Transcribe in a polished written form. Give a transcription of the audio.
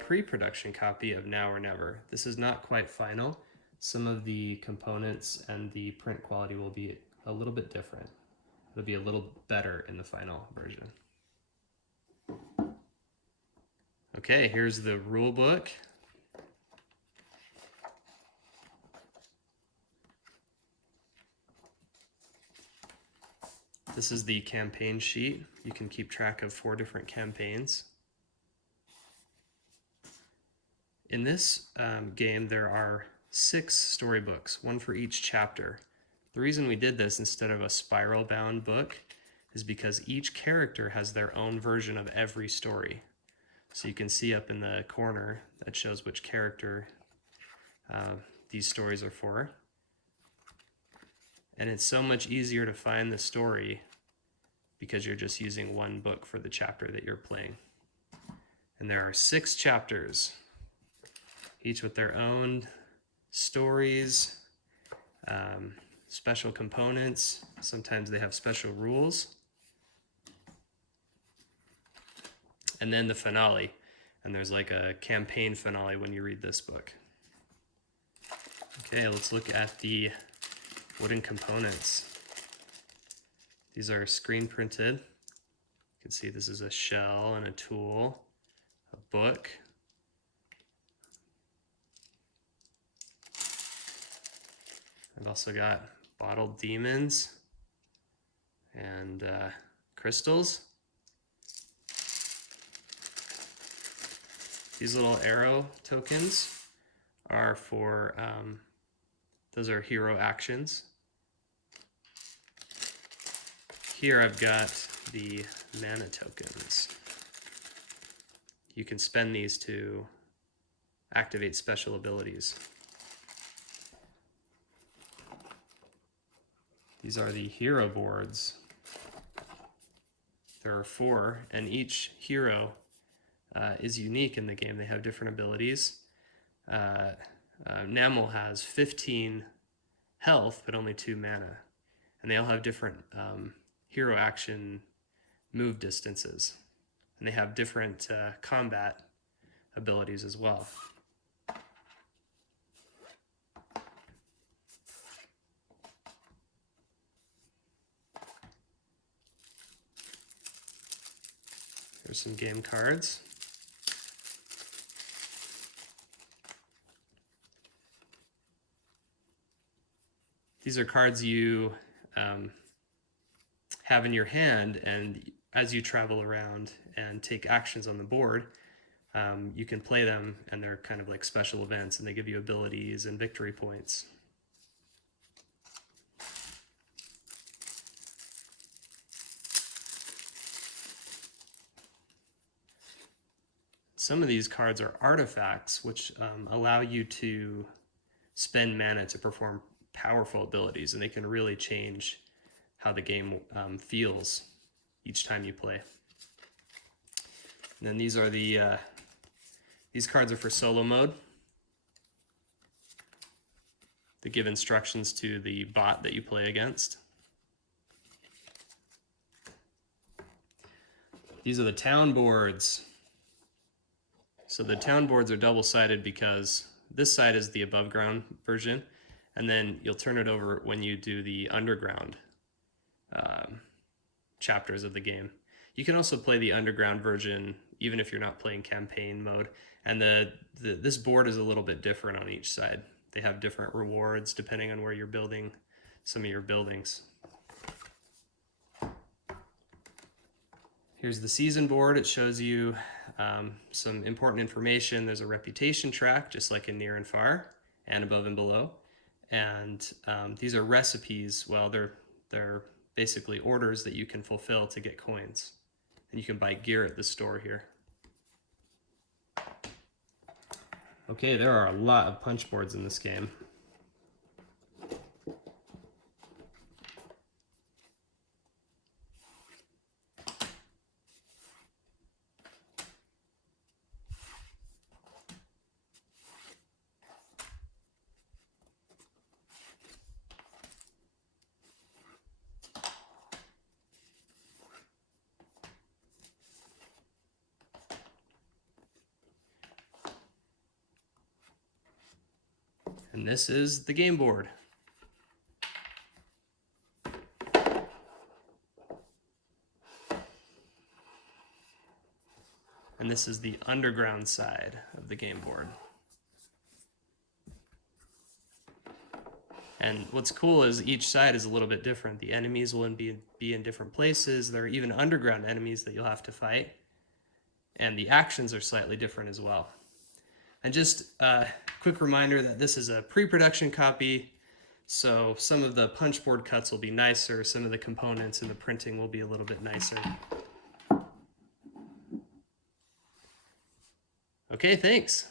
pre-production copy of Now or Never. This is not quite final. Some of the components and the print quality will be a little bit different. It'll be a little better in the final version. Okay, here's the rule book. This is the campaign sheet. You can keep track of 4 different campaigns. In this game, there are 6 storybooks, 1 for each chapter. The reason we did this instead of a spiral-bound book is because each character has their own version of every story. So you can see up in the corner that shows which character these stories are for. And it's so much easier to find the story because you're just using one book for the chapter that you're playing. And there are 6 chapters, each with their own stories, special components. Sometimes they have special rules. And then the finale. And there's like a campaign finale when you read this book. Okay, let's look at the wooden components. These are screen printed. You can see this is a shell and a tool, a book. I've also got bottled demons and crystals. These little arrow tokens are for, those are hero actions. Here I've got the mana tokens. You can spend these to activate special abilities. These are the hero boards. There are 4, and each hero is unique in the game. They have different abilities. Namel has 15 health, but only 2 mana. And they all have different hero action move distances. And they have different combat abilities as well. Here's some game cards. These are cards you have in your hand, and as you travel around and take actions on the board, you can play them, and they're kind of like special events, and they give you abilities and victory points. Some of these cards are artifacts, which allow you to spend mana to perform powerful abilities, and they can really change how the game feels each time you play. And then these are these cards are for solo mode. They give instructions to the bot that you play against. These are the town boards. So the town boards are double-sided because this side is the above ground version, and then you'll turn it over when you do the underground chapters of the game. You can also play the underground version even if you're not playing campaign mode. And this board is a little bit different on each side. They have different rewards depending on where you're building some of your buildings. Here's the season board. It shows you some important information. There's a reputation track, just like in Near and Far, and Above and Below. And these are recipes. Well, they're basically orders that you can fulfill to get coins. And you can buy gear at the store here. Okay, there are a lot of punch boards in this game. And this is the game board. And this is the underground side of the game board. And what's cool is each side is a little bit different. The enemies will be in different places. There are even underground enemies that you'll have to fight. And the actions are slightly different as well. And just a quick reminder that this is a pre-production copy, so some of the punch board cuts will be nicer, some of the components and the printing will be a little bit nicer. Okay, thanks.